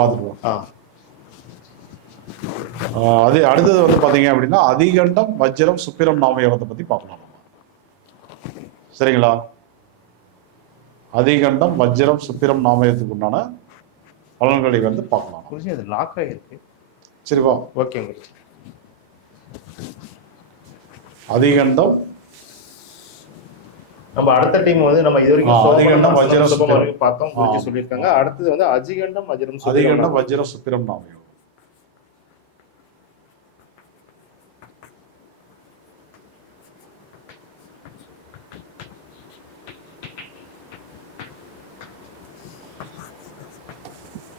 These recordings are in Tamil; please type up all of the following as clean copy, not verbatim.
பார்த்துருவோம். அது அடுத்தது வந்து பார்த்தீங்க அப்படின்னா அதிகண்டம் வஜ்ரம் சுப்பிரம் நாமயோகத்தை பற்றி பார்க்கலாம். சரிங்களா? அதிகண்டம் வஜ்ரம் சுப்பிரம் நாமயத்துக்கு உண்டான பலன்களை வந்து பார்க்கலாம். குருஜி அது லாக் ஆகிருக்கு. சரிவா? ஓகே குருஜி. அதிகண்டம் நம்ம அடுத்த டீம் வந்து நம்ம இது வரைக்கும் அதிகண்டம் வஜ்ரம் சுப்பிரம் வரைக்கும் பார்த்தோம். குருஜி சொல்லியிருக்காங்க. அடுத்தது வந்து அதிகண்டம் வஜ்ரம் சுப்பிரம். அதிகண்டம் வஜ்ரம் சுப்பிரம் நாமயோகம்.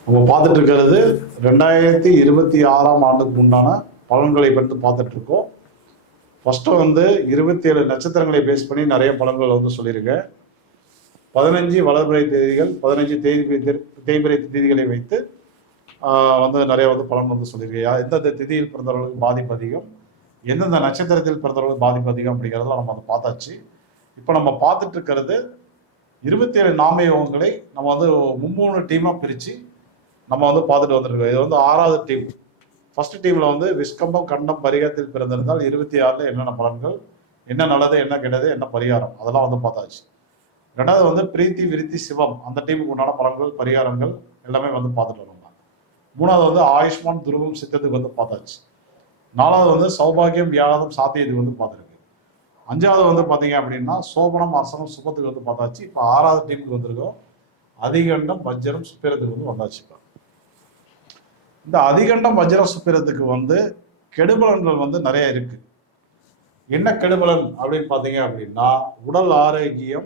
நம்ம பார்த்துட்டு இருக்கிறது 2026ஆம் ஆண்டுக்கு உண்டான பலன்களை வந்து பார்த்துட்டு இருக்கோம். ஃபர்ஸ்ட் வந்து 27 நட்சத்திரங்களை பேஸ் பண்ணி நிறைய பலன்கள் வந்து சொல்லியிருக்கேன். 15 வளர்பிறை தேதிகள், 15 தேய்பிறை தேதிகளை வைத்து வந்து நிறைய வந்து பலன் வந்து சொல்லியிருக்கேன். எந்தெந்த திதியில் பிறந்தவர்களுக்கு பாதிப்பு அதிகம், எந்தெந்த நட்சத்திரத்தில் பிறந்தவர்களுக்கு பாதிப்பு அதிகம் அப்படிங்கிறதெல்லாம் நம்ம அதை பார்த்தாச்சு. இப்போ நம்ம பார்த்துட்டு இருக்கிறது 27 நாமயோகங்களை நம்ம வந்து 3 டீமாக பிரித்து நம்ம வந்து பார்த்துட்டு வந்துருக்கோம். இது வந்து 6வது டீம். ஃபர்ஸ்ட் டீம்ல வந்து விஸ்கம்பம் கண்டம் பரிகாரத்தில் பிறந்திருந்தால் 26ல என்னென்ன பலன்கள், என்ன நல்லது, என்ன கெட்டது, என்ன பரிகாரம், அதெல்லாம் வந்து பார்த்தாச்சு. ரெண்டாவது வந்து பிரீத்தி விருத்தி சிவம், அந்த டீமுக்கு உண்டான பலன்கள், பரிகாரங்கள் எல்லாமே வந்து பார்த்துட்டு வரோம். மூணாவது வந்து ஆயுஷ்மான் துருவம் சித்தத்துக்கு வந்து பார்த்தாச்சு. நாலாவது வந்து சௌபாகியம் வியாகதம் சாத்தியத்துக்கு வந்து பார்த்துருக்கு. அஞ்சாவது வந்து பார்த்தீங்க அப்படின்னா சோபனம் அரசனம் சுபத்துக்கு வந்து பார்த்தாச்சு. இப்போ 6வது டீமுக்கு வந்திருக்கோம். அதிகண்டம் வஜ்ரம் சுப்பிரத்துக்கு வந்து வந்தாச்சு. இப்போ இந்த அதிகண்டம் வஜ்ரம் சுப்பிரத்துக்கு வந்து கெடுபலன்கள் வந்து நிறைய இருக்கு. என்ன கெடுபலன் அப்படின்னு பார்த்தீங்க அப்படின்னா உடல் ஆரோக்கியம்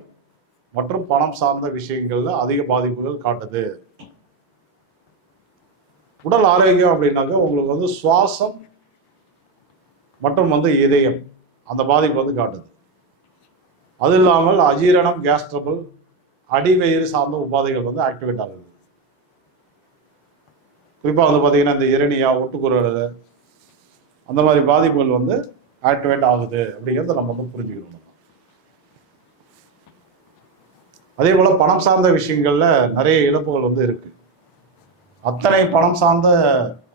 மற்றும் பணம் சார்ந்த விஷயங்கள்ல அதிக பாதிப்புகள் காட்டுது. உடல் ஆரோக்கியம் அப்படின்னாக்க உங்களுக்கு வந்து சுவாசம் மற்றும் வந்து இதயம் அந்த பாதிப்பு வந்து காட்டுது. அது இல்லாமல் அஜீரணம், கேஸ் ட்ரபிள், அடிவயிறு சார்ந்த உபாதைகள் வந்து ஆக்டிவேட் ஆகுது. குறிப்பாக வந்து பார்த்தீங்கன்னா இந்த இரணியா, ஒட்டுக்குரல், அந்த மாதிரி பாதிப்புகள் வந்து ஆக்டிவேட் ஆகுது அப்படிங்கிறத நம்ம வந்து புரிஞ்சுக்கணும். அதே போல பணம் சார்ந்த விஷயங்கள்ல நிறைய இழப்புகள் வந்து இருக்கு. அத்தனை பணம் சார்ந்த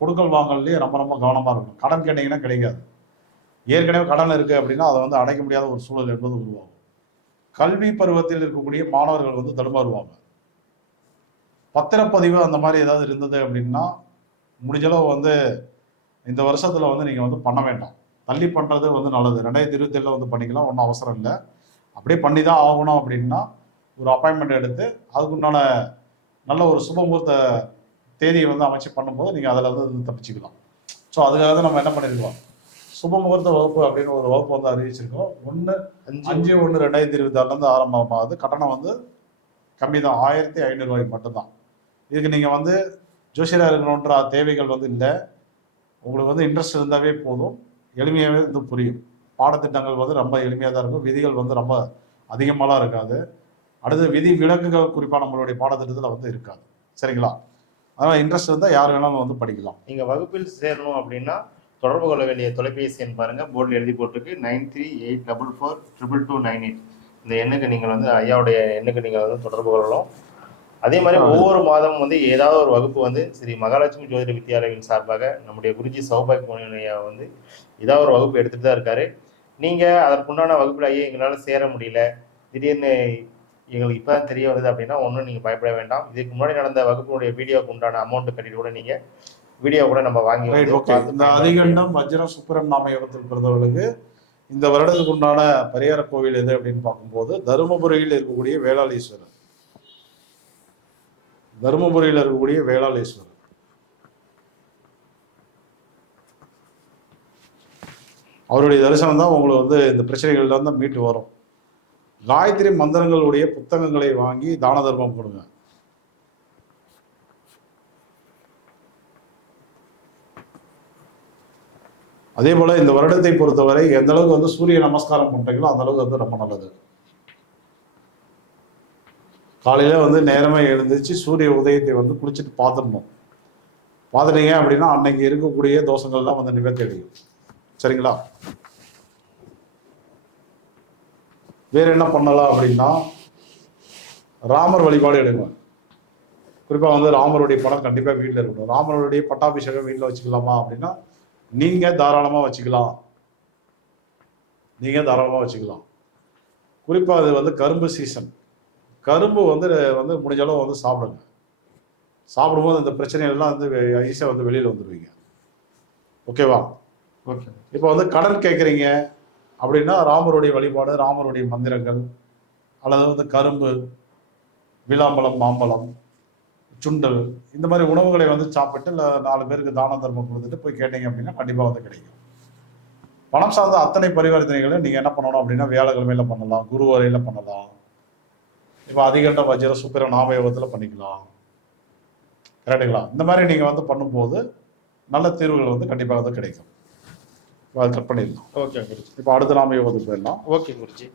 கொடுக்கல் வாங்கல்லையே ரொம்ப ரொம்ப கவனமா இருக்கணும். கடன் கேட்டீங்கன்னா கிடைக்காது. ஏற்கனவே கடன் இருக்கு அப்படின்னா அதை வந்து அடைக்க முடியாத ஒரு சூழல் என்பது உருவாகும். கல்வி பருவத்தில் இருக்கக்கூடிய மாணவர்கள் வந்து தடுமாறுவாங்க. பத்திரப்பதிவு அந்த மாதிரி ஏதாவது இருந்தது அப்படின்னா முடிஞ்சளவு வந்து இந்த வருஷத்துல வந்து நீங்க வந்து பண்ண வேண்டாம். தள்ளி பண்றது வந்து நல்லது. 2027 வந்து பண்ணிக்கலாம், ஒன்றும் அவசரம் இல்லை. அப்படியே பண்ணி தான் ஆகணும் அப்படின்னா ஒரு அப்பாயின்மெண்ட் எடுத்து அதுக்குண்டான நல்ல ஒரு சுபமுகூர்த்த தேதியை வந்து அமைச்சு பண்ணும்போது நீங்கள் அதில் வந்து தப்பிச்சுக்கலாம். ஸோ அதுக்காக தான் நம்ம என்ன பண்ணியிருக்கோம், சுபமுகூர்த்த வகுப்பு அப்படின்னு ஒரு வகுப்பு வந்து அறிவிச்சிருக்கோம். 1/5/2026 ஆரம்பமாகுது. கட்டணம் வந்து கம்மி தான், 1500 ரூபாய்க்கு மட்டும்தான். இதுக்கு நீங்கள் வந்து ஜோசியராக இருக்கணுன்ற தேவைகள் வந்து இல்லை. உங்களுக்கு வந்து இன்ட்ரெஸ்ட் இருந்தாவே போதும், எளிமையாகவே வந்து புரியும். பாடத்திட்டங்கள் வந்து ரொம்ப எளிமையாக தான் இருக்கும். விதிகள் வந்து ரொம்ப அதிகமாகலாம் இருக்காது. அடுத்து விதி விலக்குகள் குறிப்பாக நம்மளுடைய பாடத்திட்டத்தில் வந்து இருக்காது. சரிங்களா? அதனால் இன்ட்ரெஸ்ட் இருந்தால் யார் வேணாலும் வந்து படிக்கலாம். நீங்கள் வகுப்பில் சேரணும் அப்படின்னா தொடர்பு கொள்ள வேண்டிய தொலைபேசி எண் பாருங்கள், போர்டில் எழுதி போட்டிருக்கு. 9384422298. இந்த எண்ணுக்கு நீங்கள் வந்து ஐயாவுடைய எண்ணுக்கு நீங்கள் வந்து தொடர்பு கொள்ளலாம். அதே மாதிரி ஒவ்வொரு மாதம் வந்து ஏதாவது ஒரு வகுப்பு வந்து ஸ்ரீ மகாலட்சுமி ஜோதிட வித்யாலயின் சார்பாக நம்முடைய குருஜி சௌபாக் மோனியா வந்து ஏதாவது ஒரு வகுப்பு எடுத்துகிட்டு தான் இருக்காரு. நீங்கள் அதற்குண்டான வகுப்பில் ஐயா எங்களால் சேர முடியல, திடீர்னு எங்களுக்கு இப்போ தான் தெரிய வருது அப்படின்னா ஒன்றும் நீங்கள் பயப்பட வேண்டாம். இதுக்கு முன்னாடி நடந்த வகுப்பினுடைய வீடியோக்கு உண்டான அமௌண்ட் கட்டிட்டு கூட நீங்கள் வீடியோ கூட நம்ம வாங்கி இந்த அதிகண்டம் வஜ்ரம் சுப்பிரம் நாமயோகத்தில் பிறந்தவர்களுக்கு இந்த வருடத்துக்கு உண்டான பரிகார கோவில் எது அப்படின்னு பார்க்கும்போது தருமபுரியில் இருக்கக்கூடிய வேளாளீஸ்வரர். தருமபுரியில் இருக்கக்கூடிய வேளாளீஸ்வரர் அவருடைய தரிசனம் தான் உங்களுக்கு வந்து இந்த பிரச்சனைகள்ல இருந்து மீட்டு வரும். காயத்ரி மந்திரங்களுடைய புத்தகங்களை வாங்கி தான தர்மம் கொடுங்க. அதே போல இந்த வருடத்தை பொறுத்தவரை எந்த அளவுக்கு வந்து சூரிய நமஸ்காரம் பண்றீங்களோ அந்த அளவுக்கு வந்து ரொம்ப நல்லது. காலையில வந்து நேரமே எழுந்திருச்சு சூரிய உதயத்தை வந்து குளிச்சுட்டு பார்த்துடணும். பார்த்துட்டீங்க அப்படின்னா அன்னைக்கு இருக்கக்கூடிய தோஷங்கள்லாம் வந்து நிவர்த்தி அடையும். சரிங்களா? வேற என்ன பண்ணலாம் அப்படின்னா ராமர் வழிபாடு எடுங்க. குறிப்பாக வந்து ராமருடைய படம் கண்டிப்பாக வீட்டில் இருக்கணும். ராமருடைய பட்டாபிஷேகம் வீட்டில் வச்சுக்கலாமா அப்படின்னா நீங்கள் தாராளமாக வச்சுக்கலாம். நீங்கள் தாராளமாக வச்சுக்கலாம். குறிப்பாக அது வந்து கரும்பு சீசன். கரும்பு வந்து வந்து முடிஞ்ச அளவு வந்து சாப்பிடுங்க. சாப்பிடும்போது இந்த பிரச்சனைகள்லாம் வந்து ஈஸியாக வந்து வெளியில் வந்துடுவீங்க. ஓகேவா? ஓகே. இப்போ வந்து கடன் கேட்குறீங்க அப்படின்னா ராமருடைய வழிபாடு, ராமருடைய மந்திரங்கள், அல்லது வந்து கரும்பு, விளாம்பழம், மாம்பழம், சுண்டல், இந்த மாதிரி உணவுகளை வந்து சாப்பிட்டு இல்லை 4 பேருக்கு தான தர்மம் கொடுத்துட்டு போய் கேட்டீங்க அப்படின்னா கண்டிப்பாக வந்து கிடைக்கும். பணம் சார்ந்த அத்தனை பரிவர்த்தனைகளை நீங்கள் என்ன பண்ணணும் அப்படின்னா வியாழக்கிழமையில் பண்ணலாம், குருவரையில் பண்ணலாம். இப்போ அதிகண்ட வஜ்ர சுக்கிர நாமயோகத்தில் பண்ணிக்கலாம். கரெக்டுங்களா? இந்த மாதிரி நீங்கள் வந்து பண்ணும்போது நல்ல தீர்வுகள் வந்து கண்டிப்பாக வந்து கிடைக்கும். அதை கட் பண்ணிடலாம். ஓகே குருஜி. இப்போ அடுத்த நாமயோகத்துக்கு போயிடலாம். ஓகே குருஜி.